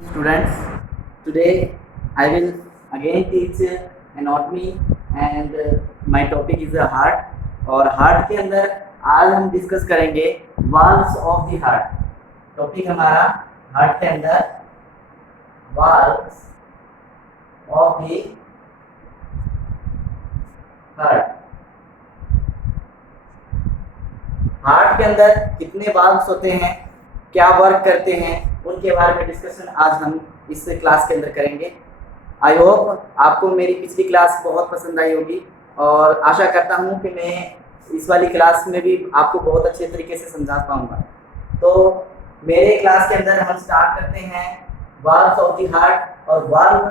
Students, today I will again teach anatomy and my topic is heart. और heart के अंदर आज हम डिस्कस करेंगे valves of the heart. Topic हमारा हार्ट के अंदर valves of the heart. Heart के अंदर कितने वाल्व्स होते हैं, क्या वर्क करते हैं, उनके बारे में डिस्कशन आज हम इस क्लास के अंदर करेंगे। आई होप आपको मेरी पिछली क्लास बहुत पसंद आई होगी और आशा करता हूँ कि मैं इस वाली क्लास में भी आपको बहुत अच्छे तरीके से समझा पाऊँगा। तो मेरे क्लास के अंदर हम स्टार्ट करते हैं वाल्व्स ऑफ द हार्ट। और वाल्व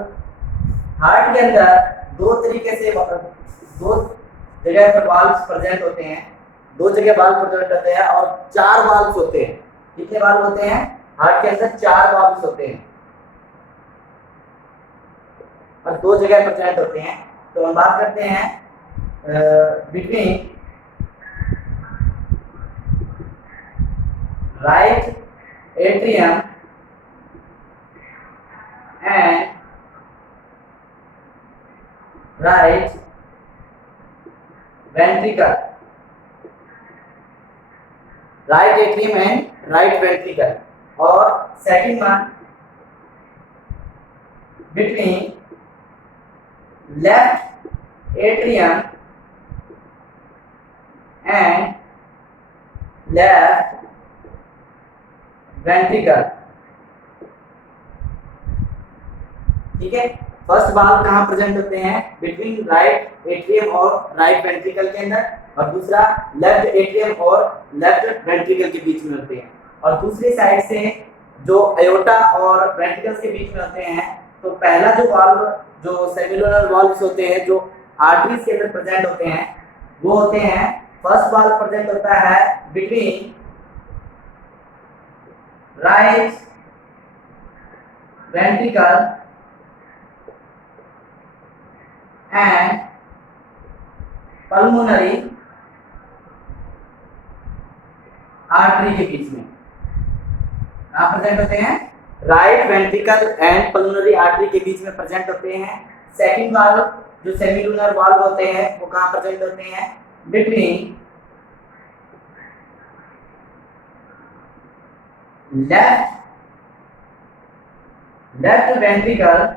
हार्ट के अंदर दो जगह पर वाल्व्स प्रेजेंट होते हैं, दो जगह वाल्व प्रेजेंट होते हैं और चार वाल्व्स होते हैं। कितने वाल्व होते हैं? हार्ट के अंदर चार वाल्व्स होते हैं और दो जगह प्रेजेंट होते हैं। तो हम बात करते हैं between right atrium and right ventricle. Right atrium and right ventricle. और second one between left atrium and left ventricle. ठीक है, फर्स्ट वाल्व कहाँ प्रेजेंट होते हैं? बिटवीन राइट एट्रियम और राइट वेंट्रिकल के अंदर, और दूसरा लेफ्ट एट्रियम और लेफ्ट वेंट्रिकल के बीच में होते हैं। और दूसरी साइड से जो अयोटा और वेंट्रिकल्स के बीच में होते हैं, तो पहला जो वाल्व जो सेल्युलर वाल्व्स होते हैं जो आर्टरीज के अंदर प्रेजेंट होते हैं वो होते हैं, फर्स्ट वाल्व प्रेजेंट होता है between right ventricle and pulmonary artery के बीच में। कहाँ प्रेजेंट होते हैं? Right ventricle and pulmonary artery के बीच में प्रेजेंट होते हैं। सेकंड वाल्व जो सेमिलुनर वाल्व होते हैं वो कहाँ प्रेजेंट होते हैं? Between left ventricle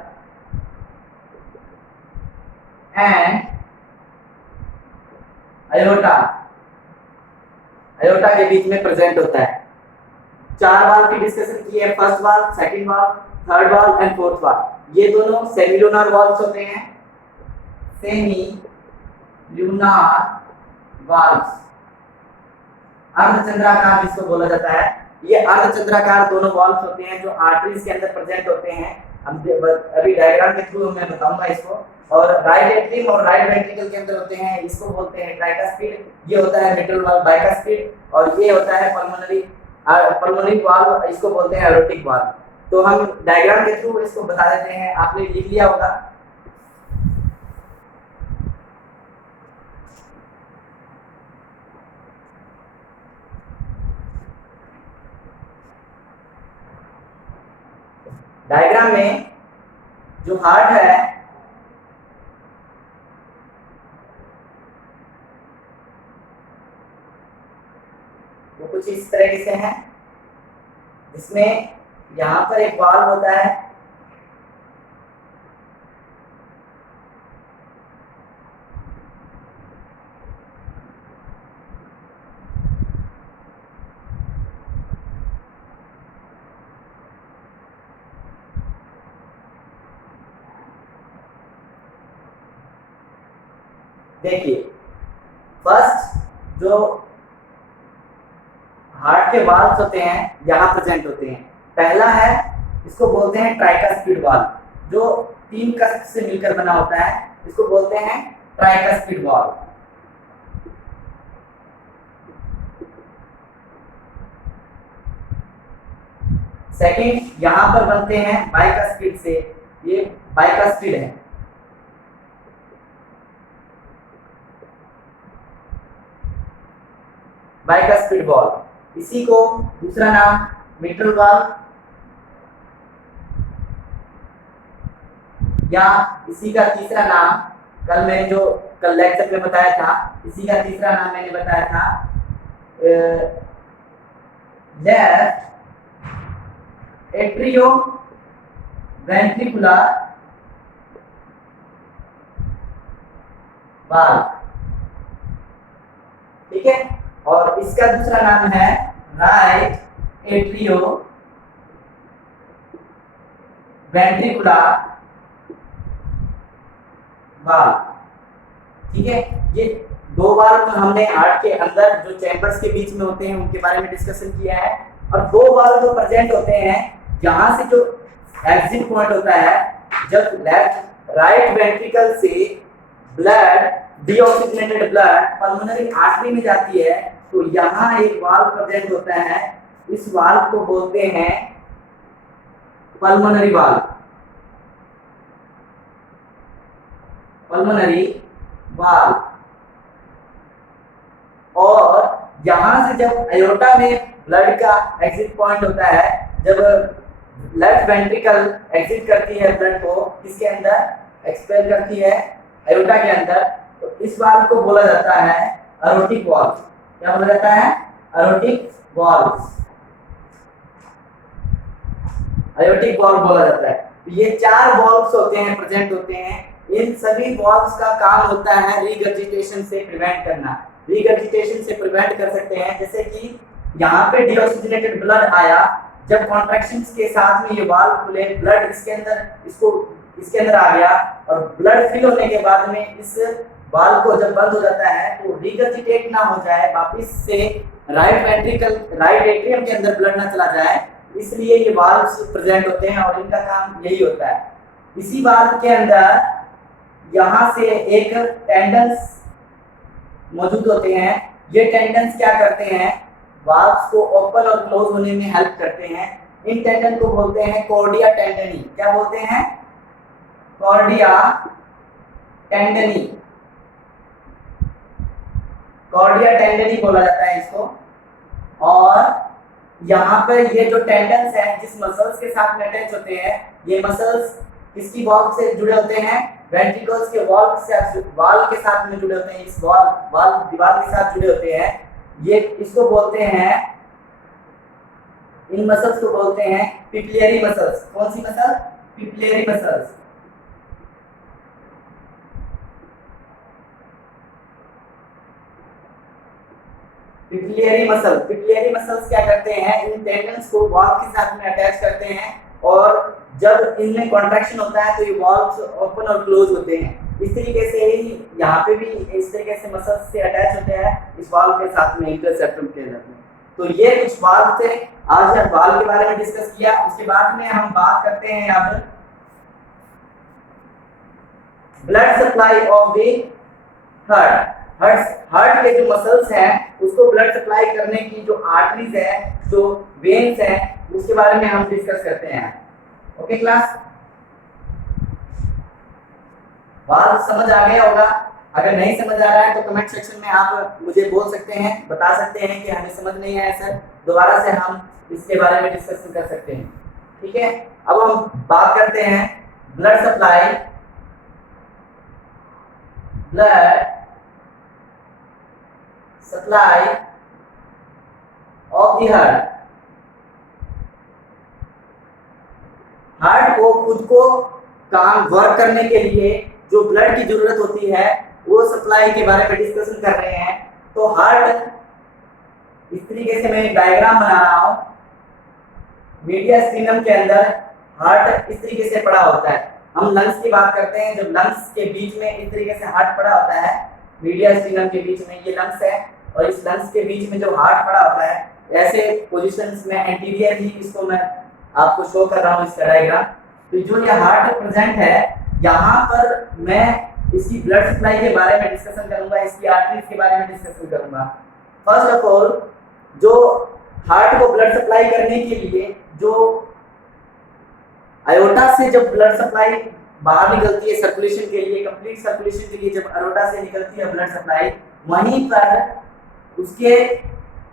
and aorta के बीच में प्रेजेंट होता है। चार वाल्व की डिस्कशन की है, first valve, second valve, third valve and fourth valve. ये दोनों सेमिलुनर वाल्व्स होते हैं, सेमिलुनर वाल्व्स। अर्धचंद्राकार जिसको बोला जाता है, ये अर्धचंद्राकार दोनों वाल्व्स होते हैं जो आर्टरीज के अंदर प्रेजेंट होते हैं। हम अभी डायग्राम के थ्रू मैं बताऊंगा इसको। और राइट एट्रियम और राइट वेंट्रिकल के अंदर होते हैं, इसको बोलते हैं ट्राइकास्पिड, ये होता है मिट्रल वाल्व बाइकास्पिड, और ये होता है पल्मोनरी वाल्व, इसको बोलते हैं एरोटिक वाल्व। तो हम डायग्राम के थ्रू इसको बता देते हैं, आपने लिख लिया होगा। डायग्राम में जो हार्ट है वो कुछ इस तरह से है, जिसमें यहाँ पर एक वाल्व होता है, देखिए फर्स्ट जो हार्ट के वाल्व्स होते हैं यहाँ प्रेजेंट होते हैं। पहला है, इसको बोलते हैं ट्राइकास्पिड वाल्व, जो तीन कस्प से मिलकर बना होता है, इसको बोलते हैं ट्राइकास्पिड वाल्व। सेकंड यहाँ पर बनते हैं बाइकास्पिड से, ये बाइकास्पिड है। बाइकास्पिड वाल्व, इसी को दूसरा नाम मिट्रल वाल्व, या इसी का तीसरा नाम कल मैंने जो कल लेक्चर में बताया था, इसी का तीसरा नाम मैंने बताया था लेफ्ट एट्रियो वेंट्रिकुलर वाल्व, ठीक है। और इसका दूसरा नाम है राइट एट्रियो वेंट्रिकुलर वाल्व, ठीक है। ये दो वाल्व हमने हार्ट के अंदर जो चैम्बर्स के बीच में होते हैं उनके बारे में डिस्कशन किया है, और दो वाल्व जो प्रेजेंट होते हैं जहां से जो एग्जिट पॉइंट होता है, जब लेफ्ट राइट वेंट्रिकल से blood deoxygenated blood pulmonary artery में जाती है, तो यहाँ एक वाल्व प्रेजेंट होता है, इस वाल्व को बोलते हैं पल्मोनरी वाल्व, पल्मोनरी वाल्व। और यहां से जब अयोर्टा में ब्लड का एग्जिट पॉइंट होता है, जब लेफ्ट वेंट्रिकल एग्जिट करती है ब्लड को किसके अंदर, एक्सपेल करती है अयोर्टा के अंदर, तो इस वाल्व को बोला जाता है एरोटिक वाल्व। क्या बोला जाता है? एरोटिक वाल्व, एरोटिक वाल्व बोला जाता है। तो ये चार वाल्व्स होते हैं, प्रेजेंट होते हैं। इन सभी वाल्व्स का काम होता है रीगर्जिटेशन से प्रिवेंट करना। रीगर्जिटेशन से प्रिवेंट कर सकते हैं, जैसे कि यहाँ पे डीऑक्सीजनेटेड ब्लड आया, जब कॉन्ट्रैक्शंस के साथ में ये वाल्व खुले, ब्लड इसके अंदर आ गया, और ब्लड फिल होने के बाद में इस वाल्व को जब बंद हो जाता है तो रीगर्जिटेट ना हो जाए, वापस से राइट वेंट्रिकल राइट एट्रियम के अंदर ब्लड ना चला जाए, इसलिए ये वाल्व्स प्रेजेंट होते हैं और इनका काम यही होता है। इसी वाल्व के अंदर यहाँ से एक टेंडन्स मौजूद होते हैं। ये टेंडन्स क्या करते हैं? वाल्व्स को ओपन और क्लोज होने में हेल्प करते हैं। इन टेंडन को बोलते हैं कॉर्डिया टेंडनी। क्या बोलते हैं? कॉर्डिया टेंडनी, कॉर्डिया टेंडनी बोला जाता है इसको। और यहाँ पर ये जो टेंडन्स हैं, जिस मसल्स के साथ में अटैच होते हैं, ये मसल्स किसकी वॉल्व से जुड़े होते हैं? वेंट्रिकल्स के वाल्व के साथ में जुड़े होते हैं, इस वाल्व दीवार के साथ जुड़े होते हैं। ये इसको बोलते हैं, इन मसल्स को बोलते हैं पिपिलियरी मसल्स। कौन सी मसल? पिपिलियरी मसल्स। पिपिलियरी मसल, पिपिलियरी मसल्स क्या करते हैं? इन टेंडन्स को वाल्व के साथ में अटैच करते हैं, और जब इनमें कॉन्ट्रैक्शन होता है तो ये वाल्व्स ओपन और क्लोज होते हैं। इस तरीके से ही यहाँ पे भी इस तरीके से मसल्स से अटैच होते हैं इस वाल्व के साथ में, इंटरसेप्टम के अंदर में। तो ये कुछ वाल्व थे, आज हम वाल्व के बारे में डिस्कस किया। उसके बाद में हम बात करते हैं अब blood supply of the heart. Heart के जो मसल्स हैं उसको ब्लड सप्लाई करने की जो आर्टरीज है, जो वेन्स हैं, उसके बारे में हम डिस्कस करते हैं। ओके क्लास, बात समझ आ गया होगा। अगर नहीं समझ आ रहा है तो कमेंट सेक्शन में आप मुझे बोल सकते हैं, बता सकते हैं कि हमें समझ नहीं आया सर, दोबारा से हम इसके बारे में डिस्कशन कर सकते हैं। ठीक है, अब हम बात करते हैं blood supply, blood supply of the heart. Heart को खुद को काम वर्क करने के लिए जो ब्लड की जरूरत होती है, वो सप्लाई के बारे में डिस्कशन कर रहे हैं। तो हार्ट इस तरीके से मैं एक डायग्राम बना रहा हूं। मीडियास्टिनम के अंदर हार्ट इस तरीके से पड़ा होता है। हम लंग्स की बात करते हैं, जब लंग्स के बीच में इस तरीके से हार्ट पड़ा होता है, मीडियास्टिनम के बीच में ये लंग्स है, और इस लंग्स के बीच में जो हार्ट पड़ा होता है, ऐसे पोजीशंस में एंटीरियर ही इसको मैं आपको शो कर रहा हूँ इसका डायग्राम। तो जो ये हार्ट प्रेजेंट है, यहाँ पर मैं इसकी ब्लड सप्लाई के बारे में डिस्कशन करूंगा, इसकी आर्टरीज के बारे में डिस्कशन करूंगा। फर्स्ट ऑफ ऑल, जो हार्ट को ब्लड सप्लाई करने के लिए जो अयोटा से जब ब्लड सप्लाई बाहर निकलती है सर्कुलेशन के लिए, कंप्लीट सर्कुलेशन के लिए जब अयोटा से निकलती है ब्लड सप्लाई, वहीं पर उसके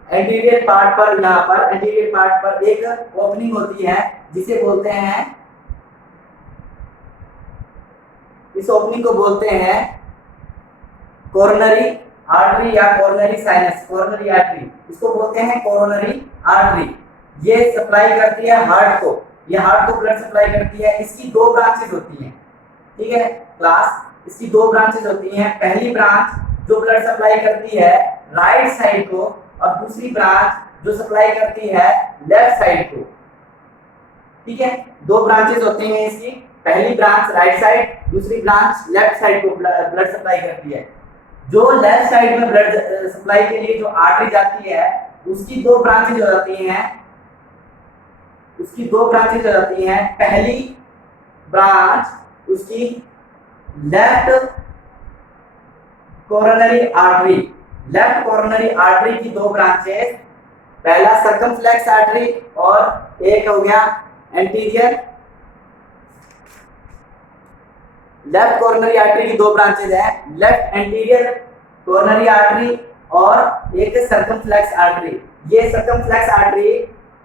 एंटीरियर पार्ट पर, यहाँ पर एंटीरियर पार्ट पर एक ओपनिंग होती है जिसे बोलते हैं इस ओपनिंग को बोलते हैं कोरोनरी आर्टरी या कोरोनरी साइनस, कोरोनरी आर्टरी, इसको बोलते हैं कोरोनरी आर्टरी। ये सप्लाई करती है हार्ट को, ये हार्ट को ब्लड सप्लाई करती है। इसकी दो ब्रांचेस होती हैं, ठीक है क्लास, इसकी दो ब्रांचेस होती हैं। पहली ब्रांच जो ब्लड सप्लाई करती है राइट साइड को, और दूसरी ब्रांच जो सप्लाई करती है लेफ्ट साइड को, ठीक है। दो ब्रांचेस होती हैं इसकी, पहली ब्रांच राइट साइड, दूसरी ब्रांच लेफ्ट साइड को ब्लड सप्लाई करती है। जो लेफ्ट साइड में ब्लड सप्लाई के लिए जो आर्टरी जाती है उसकी दो ब्रांचेज हो जाती हैं, उसकी दो ब्रांचेज हो जाती हैं। पहली ब्रांच उसकी left coronary artery, left coronary artery की दो ब्रांचेस, पहला सर्कमफ्लेक्स आर्टरी और एक हो गया एंटीरियर। लेफ्ट कोरोनरी आर्टरी की दो ब्रांचेज है, लेफ्ट एंटीरियर कोरोनरी आर्टरी और एक सर्कमफ्लेक्स आर्टरी। ये सर्कमफ्लेक्स आर्टरी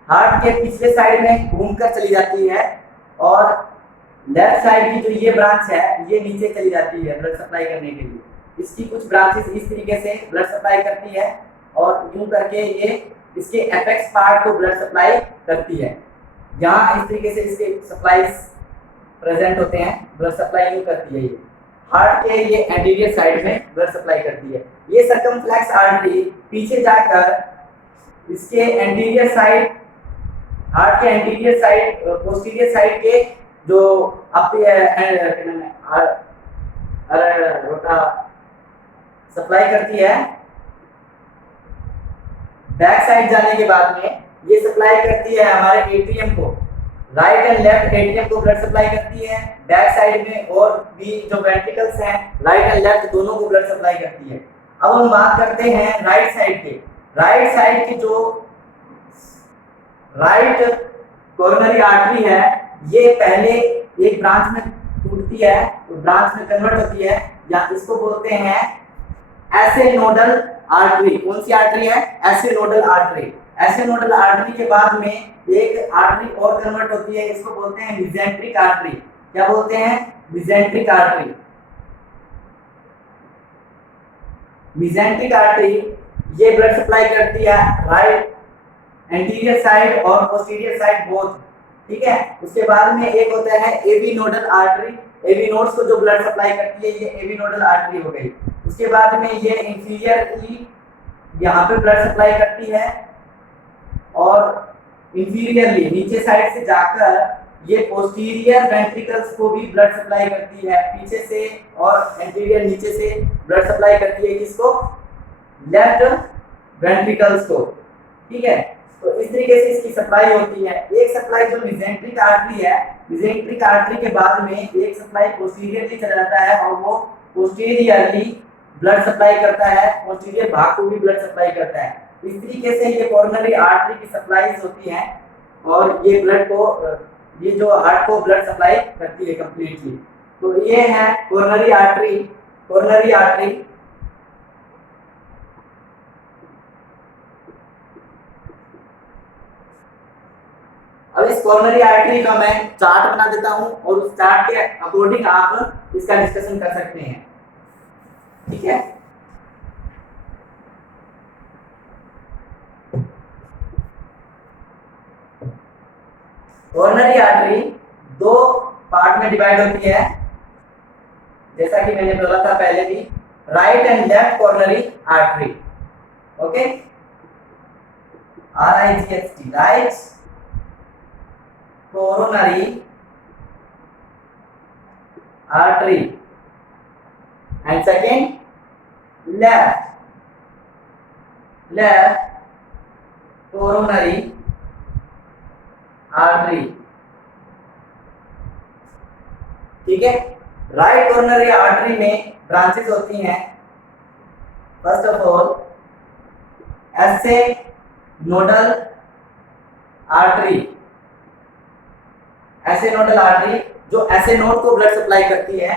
हार्ट के पिछले साइड में घूमकर चली जाती है, और लेफ्ट साइड की जो ये ब्रांच है ये नीचे चली जाती है ब्लड सप्लाई करने के लिए। इसकी कुछ ब्रांचेस इस तरीके से ब्लड सप्लाई करती है, और यूं करके ये इसके एपेक्स पार्ट को ब्लड सप्लाई करती है। यहाँ इस तरीके से इसके सप्लाईज प्रेजेंट होते हैं, ब्लड सप्लाई यूं करती है। ये हार्ट के ये एंटीरियर साइड में ब्लड सप्लाई करती है। ये सर्कमफ्लेक्स आर्टरी पीछे जाकर इसके एंटीरियर साइड, हार्ट के एंटीरियर साइड, पोस्टीरियर साइड के जो सप्लाई करती है। बैक साइड जाने के बाद में ये सप्लाई करती है हमारे एट्रियम को, राइट एंड लेफ्ट एट्रियम को ब्लड सप्लाई करती है बैक साइड में, और भी जो वेंट्रिकल्स हैं राइट एंड लेफ्ट दोनों को ब्लड सप्लाई करती है। अब हम बात करते हैं राइट साइड के। राइट साइड की जो राइट कोरोनरी आर्टरी है ये पहले एक ब्रांच में टूटती है, तो ब्रांच में कन्वर्ट होती है, या इसको बोलते हैं ऐसे नोडल आर्टरी। कौन सी आर्टरी है? ऐसे नोडल आर्टरी। ऐसे नोडल आर्टरी के बाद में एक आर्टरी और कन्वर्ट होती है, इसको बोलते हैं मिजेंट्रिक आर्टरी। क्या बोलते हैं? Mesenteric artery. मिजेंट्रिक आर्टरी ये ब्लड सप्लाई करती है राइट एंटीरियर साइड और पोस्टीरियर साइड बोथ, ठीक है। उसके बाद में एक होता है एवी नोडल आर्टरी। एवी नोड्स को जो ब्लड सप्लाई करती है ये एवी नोडल आर्टरी हो गई। उसके बाद में ये इंफीरियरली यहाँ पे ब्लड सप्लाई करती है, और इंफीरियरली नीचे साइड से जाकर ये पोस्टीरियर वेंट्रिकल्स को भी ब्लड सप्लाई करती है पीछे से, और एंटीरियर नीचे से ब्लड सप्लाई करती है किसको? लेफ्ट वेंट्रिकल्स को, ठीक है। तो इस तरीके से इसकी सप्लाई होती है। एक सप्लाई जो मिजेंट्रिक आर्टरी है, मिजेंट्रिक आर्टरी के बाद में एक सप्लाई पोस्टीरियरली चला जाता है, और वो पोस्टीरियरली ब्लड सप्लाई करता है, पोस्टीरियर भाग को भी ब्लड सप्लाई करता है। इस तरीके से ये कोरोनरी आर्टरी की सप्लाईज होती हैं, और ये ब्लड को, ये जो हार्ट को ब्लड सप्लाई करती है कंप्लीटली। तो ये है कोरोनरी आर्टरी। कोरोनरी आर्टरी अब इस कोरोनरी आर्टरी का मैं चार्ट बना देता हूं, और उस चार्ट के अकॉर्डिंग आप इसका डिस्कशन कर सकते हैं, ठीक है। कोरोनरी आर्टरी दो पार्ट में डिवाइड होती है, जैसा कि मैंने बोला था पहले भी, right and left coronary artery. Okay, RIGHT, right coronary artery, and second left coronary artery, ठीक है। राइट कोरोनरी आर्टरी में ब्रांचेस होती हैं। फर्स्ट ऑफ ऑल ऐसे नोडल आर्टरी, ऐसे नोडल आर्टरी जो ऐसे नोड को ब्लड सप्लाई करती है।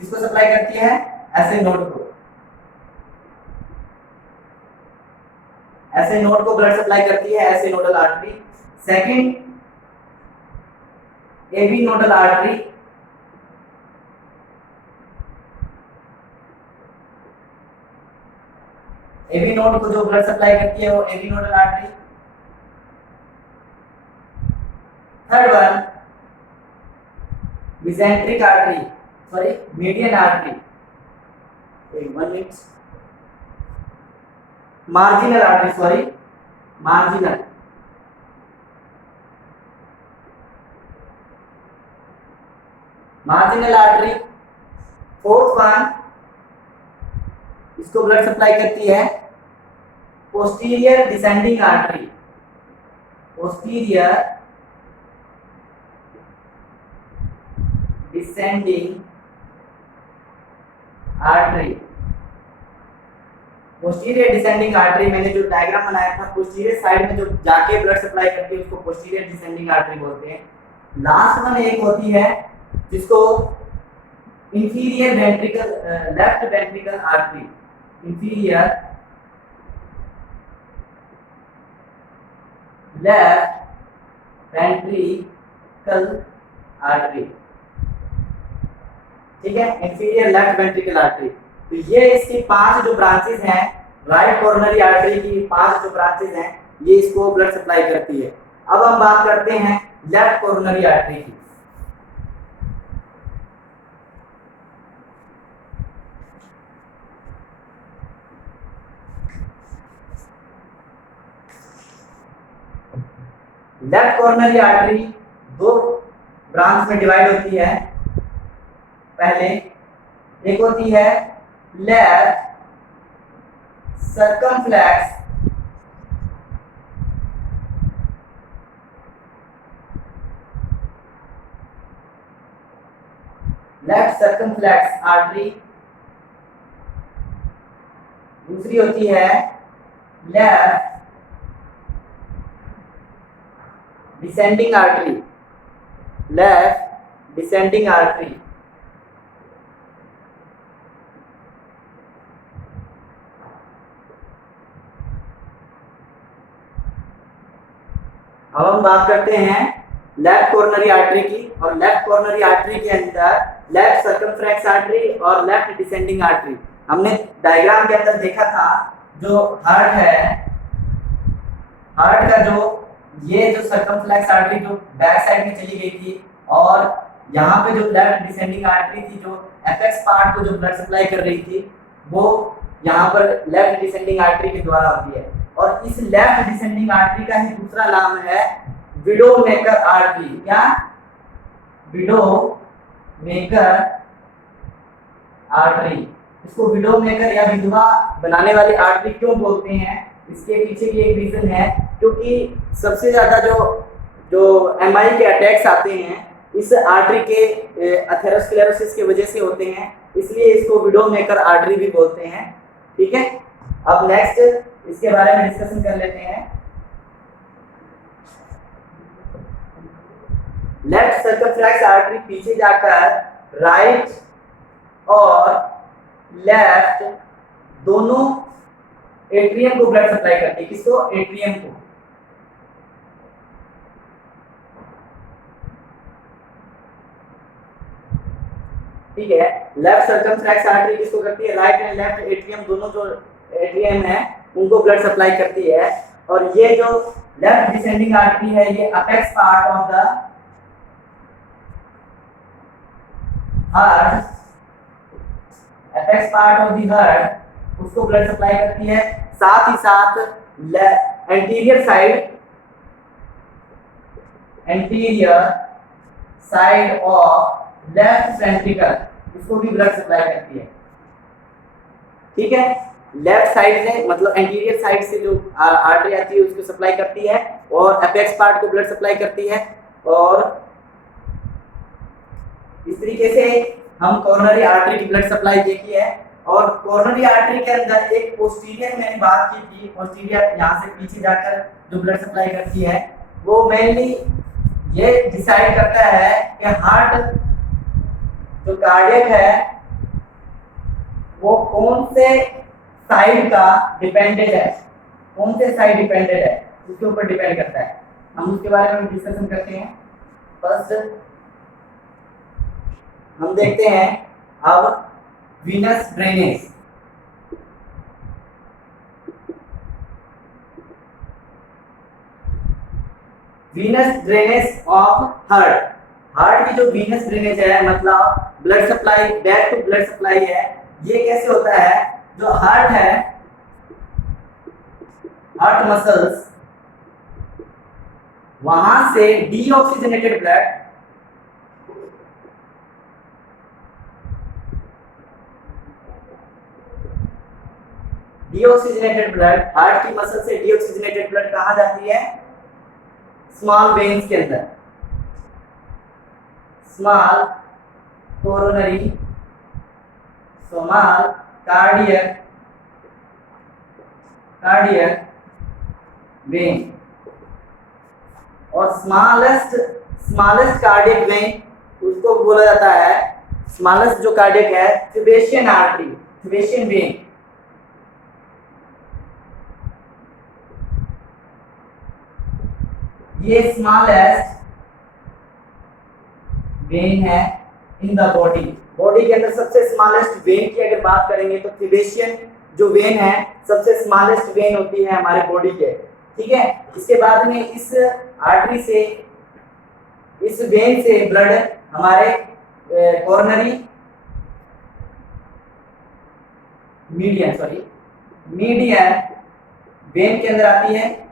किसको सप्लाई करती है? ऐसे नोड को, ऐसे नोड को ब्लड सप्लाई करती है ऐसे nodal artery. Second AV nodal artery, AV node को जो ब्लड सप्लाई करती है वो AV nodal artery. Third one mesenteric artery, sorry median artery, wait 1 minute, marginal artery, sorry marginal artery। Fourth one इसको blood supply करती है posterior descending artery, posterior descending artery। Posterior descending artery मैंने जो diagram बनाया था, posterior side में जो जाके ब्लड सप्लाई करती है उसको पोस्टीरियर डिसेंडिंग आर्टरी बोलते हैं। लास्ट वन एक होती है जिसको inferior ventricle left ventricle artery, inferior left ventricle artery, ठीक है, इंफीरियर लेफ्ट वेंट्रिकल आर्टरी। तो ये इसकी 5 जो ब्रांचेस हैं, राइट कोरोनरी आर्टरी की 5 जो ब्रांचेस हैं, ये इसको ब्लड सप्लाई करती है। अब हम बात करते हैं लेफ्ट कोरोनरी आर्टरी की। लेफ्ट कोरोनरी आर्टरी 2 ब्रांच में डिवाइड होती है। पहले एक होती है लेफ्ट सर्कमफ्लेक्स आर्टरी, दूसरी होती है left descending artery, left descending artery. अब हम बात करते हैं लेफ्ट कोरोनरी आर्टरी की, और लेफ्ट कोरोनरी आर्टरी के अंदर लेफ्ट सर्कमफ्लेक्स आर्टरी और लेफ्ट डिसेंडिंग आर्टरी। हमने डायग्राम के अंदर देखा था जो हार्ट है, हार्ट का जो ये जो सर्कमफ्लेक्स आर्टरी जो बैक साइड में चली गई थी, और यहाँ पे जो लेफ्ट डिसेंडिंग आर्टरी थी जो एपेक्स पार्ट को जो ब्लड सप्लाई कर रही थी, वो यहाँ पर लेफ्ट डिसेंडिंग आर्टरी के द्वारा होती है। और इस लेफ्ट डिसेंडिंग आर्टरी का ही दूसरा नाम है विडो मेकर आर्टरी। क्या? Window maker artery. इसको विडो मेकर या विधवा बनाने वाली आर्टरी क्यों बोलते हैं, इसके पीछे की एक रीजन है, क्योंकि सबसे ज्यादा जो एमआई के अटैक्स आते हैं इस आर्टरी के एथेरोस्क्लेरोसिस की वजह से होते हैं, इसलिए इसको विडो मेकर आर्टरी भी बोलते हैं। ठीक है, अब नेक्स्ट इसके बारे में डिस्कशन कर लेते हैं। लेफ्ट सर्कमफ्लेक्स आर्टरी पीछे जाकर राइट और लेफ्ट दोनों एट्रियम को ब्लड सप्लाई करती है। किसको? एट्रियम को। ठीक है, लेफ्ट सर्कमफ्लेक्स आर्टरी किसको करती है? राइट एंड लेफ्ट एट्रियम, दोनों जो एट्रियम है उनको ब्लड सप्लाई करती है। और ये जो लेफ्ट डिसेंडिंग आर्टरी है ये apex part of the heart, apex part of the heart उसको ब्लड सप्लाई करती है। साथ ही साथ anterior side of left ventricle उसको भी ब्लड सप्लाई करती है। ठीक है, लेफ्ट साइड से मतलब एंटीरियर साइड से जो आर्टरी आती है उसको सप्लाई करती है, और अपेक्स पार्ट को ब्लड सप्लाई करती है। और इस तरीके से हम कोरोनरी आर्टरी की ब्लड सप्लाई देखी है। और कोरोनरी आर्टरी के अंदर एक पोस्टीरियर मैंने बात की थी, पोस्टीरियर यहाँ से पीछे जाकर जो ब्लड सप्लाई करती है, वो मेनली ये डिसाइड करता है कि हार्ट जो कार्डियक है वो कौन से साइड का डिपेंडेंट है, कौन से साइड डिपेंडेंट है उसके ऊपर डिपेंड करता है। हम उसके बारे में डिस्कशन करते हैं। फर्स्ट हम देखते हैं अब venous drainage. Venous drainage of heart. Heart की जो वीनस ड्रेनेज है, मतलब blood supply, back to blood supply है, ये कैसे होता है? जो हार्ट है, हार्ट मसल्स, वहां से डीऑक्सीजनेटेड ब्लड हार्ट की मसल से डीऑक्सीजनेटेड ब्लड कहाँ जाती है? स्मॉल वेन्स के अंदर, small coronary, small cardiac vein, और स्मॉलेस्ट कार्डियक वेन उसको बोला जाता है, स्मॉलेस्ट जो कार्डियक है, थिबेशियन आर्टरी, थिबेशियन वेन। ये स्मॉलेस्ट वेन है इन द बॉडी। बॉडी के अंदर सबसे स्मॉलेस्ट वेन की अगर बात करेंगे तो थिबेशियन जो वेन है सबसे स्मॉलेस्ट वेन होती है हमारे बॉडी के, ठीक है। इसके बाद में इस आर्टरी से, इस वेन से ब्लड हमारे कोरोनरी मीडियन वेन के अंदर आती है,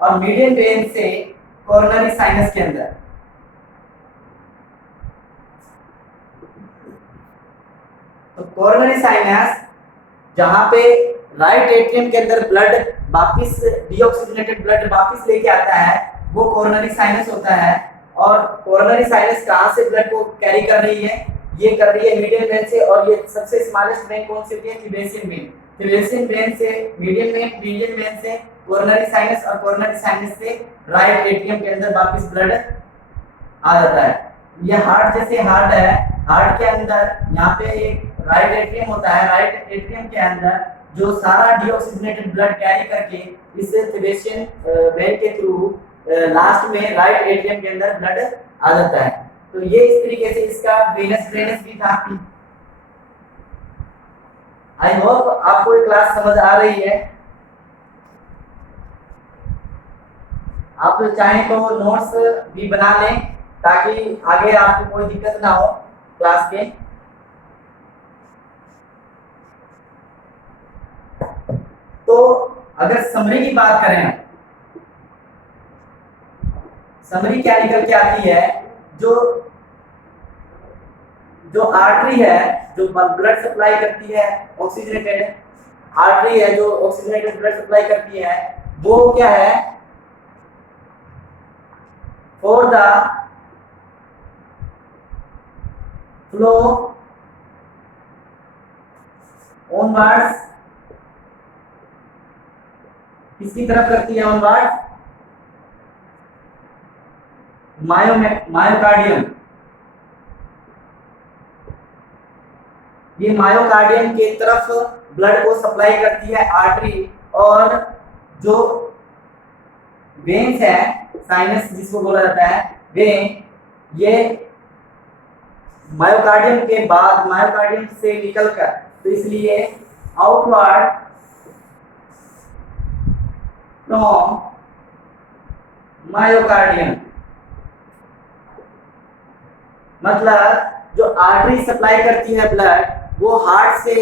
और मीडियन वेन से कोरोनरी साइनस के अंदर। तो कोरोनरी साइनस जहां पे राइट एट्रियम के अंदर ब्लड वापिस, डीऑक्सीजनेटेड ब्लड वापिस लेके आता है, वो कोरोनरी साइनस होता है। और कोरोनरी साइनस कहां से ब्लड को कैरी कर रही है? ये कर रही है मीडियन वेन से, और ये सबसे स्मॉलेस्ट वेन कौन सी होती है? थिबेशियन वेन। थिबेशियन वेन से मीडियन वेन से कोरोनरी साइनस, और कोरोनरी साइनस से राइट एट्रियम के अंदर वापस ब्लड आ जाता है। ये हार्ट जैसे हार्ट है, हार्ट के अंदर यहाँ पे एक राइट एट्रियम होता है, राइट एट्रियम के अंदर जो सारा डीऑक्सीजनेटेड ब्लड कैरी करके इस थिबेशियन वेन के थ्रू लास्ट में राइट एट्रियम के अंदर ब्लड आ जाता है। तो ये इस तरीके से इसका वेनस ड्रेनेज भी था। आई होप आपको ये क्लास समझ आ रही है। आप चाहें तो नोट्स भी बना लें ताकि आगे आपको कोई दिक्कत ना हो क्लास के। तो अगर समरी की बात करें, समरी क्या निकल के आती है? जो आर्टरी है, जो ब्लड सप्लाई करती है, ऑक्सीजनेटेड आर्टरी है जो ऑक्सीजनेटेड ब्लड सप्लाई करती है, वो क्या है? फॉर द फ्लो ऑनवर्ड्स, किसकी तरफ करती है ऑनवर्ड्स? मायोकार्डियम। ये मायोकार्डियम के तरफ ब्लड को सप्लाई करती है आर्टरी, और जो वेन्स है, साइनस जिसको बोला जाता है वेन, ये मायोकार्डियम के बाद, मायोकार्डियम से निकलकर, तो इसलिए आउटवर्ड फ्रॉम मायोकार्डियम, मतलब जो आर्टरी सप्लाई करती है ब्लड, वो हार्ट से,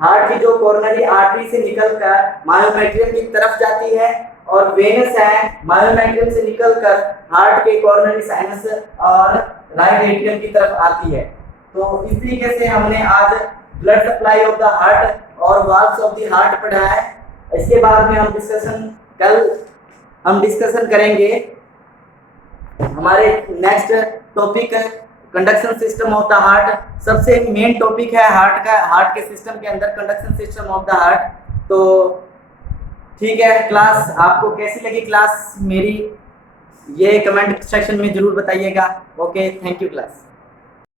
हार्ट की जो कोरोनरी आर्टरी से निकलकर मायोमेट्रियम की तरफ जाती है, और वेनस है मायोमेट्रियम से निकलकर हार्ट के कोरोनरी साइनस और राइट एट्रियम की तरफ आती है। तो इस तरीके से हमने आज blood supply of the heart और वाल्व्स ऑफ द हार्ट पढ़ा है। इसके बाद में कल हम डिस्कशन करेंगे हमारे next topic conduction system of the heart. सबसे मेन टॉपिक है हार्ट का, हार्ट के सिस्टम के अंदर conduction system of the heart. तो ठीक है, क्लास आपको कैसी लगी क्लास मेरी, ये कमेंट सेक्शन में जरूर बताइएगा। Okay, thank you class.